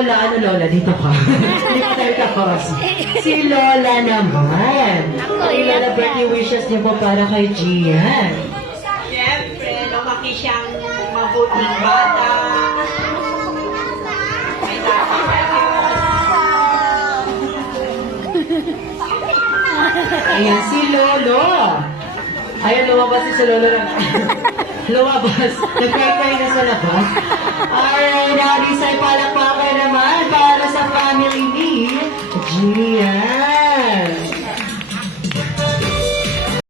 Lola, ano Lola? Dito ka. Dito tayo tapos. Si Lola naman. Ilan na birthday wishes niyo po para kay Gian? Siyempre, lumaki siyang mabuting bata. May Ayan, si Lolo. Ayun, lumabas si Lolo na. Lumabas. Nagkakay na sa labas. Alright, Arisay, palakpakan naman para sa family ni Gian.